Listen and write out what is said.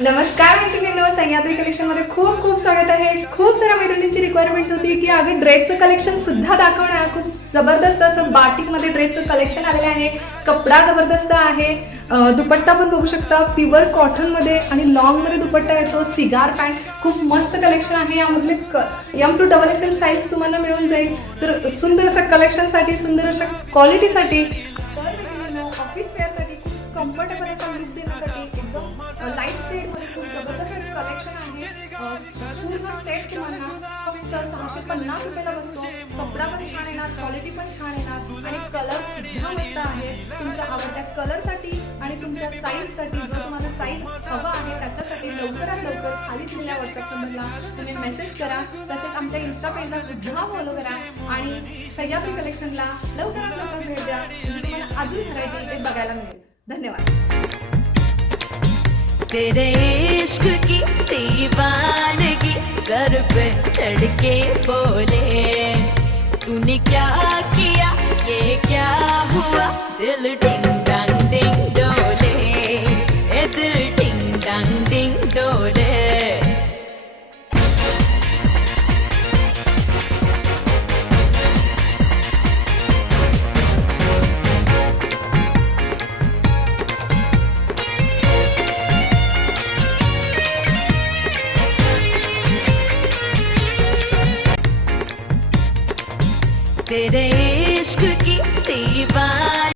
नमस्कार मैत्रिणींनो, सह्याद्री कलेक्शन मध्ये खूप खूप स्वागत आहे. खूप साऱ्या मैत्रिणींची रिक्वायरमेंट होती की अगं ड्रेसचं कलेक्शन सुद्धा दाखवणार. खूप जबरदस्त असं बाटिक मध्ये ड्रेसचं कलेक्शन आलेलं आहे. कपडा जबरदस्त आहे. दुपट्टा पण बघू शकता प्युअर कॉटन मध्ये आणि लॉंग मध्ये दुपट्टा येतो. सिगार पॅन्ट खूप मस्त कलेक्शन आहे. यामधले M to XXL साईज तुम्हाला मिळून जाईल. तर सुंदर असं कलेक्शन साठी, सुंदर अशा क्वालिटी साठी, ऑफिस वेअर साठी, कम्फर्टेबल असा लुक देण्यासाठी एकदम लाईट शेड मध्ये खूप जबरदस्त कलेक्शन आहे. पूर्ण सेट तुम्हाला फक्त 650 रुपयाला बसतो. कपडा पण छान येणार, क्वालिटी पण छान येणार आणि कलर सुद्धा मस्त आहे. तुमच्या आवडत्या कलर साठी आणि तुमच्या साईज साठी, जो तुम्हाला साईज हवा आहे त्याच्यासाठी लवकरात लवकर खाली दिलेल्या व्हॉट्सअप नंबरला तुम्ही मेसेज करा. तसेच आमच्या इंस्टा पेजला सुद्धा फॉलो करा आणि सह्याद्री कलेक्शनला लवकरात लवकर भेट द्या, म्हणजे तुम्हाला अजून व्हरायटी इथे बघायला मिळेल. धन्यवाद. तेरे इश्क की दीवानगी सर पे चढ़ के बोले, तूने क्या किया ये क्या हुआ, दिल डिंग डांग डिंग डोले, ए दिल डिंग डांग डिंग डोले. तेरे इश्क की दीवार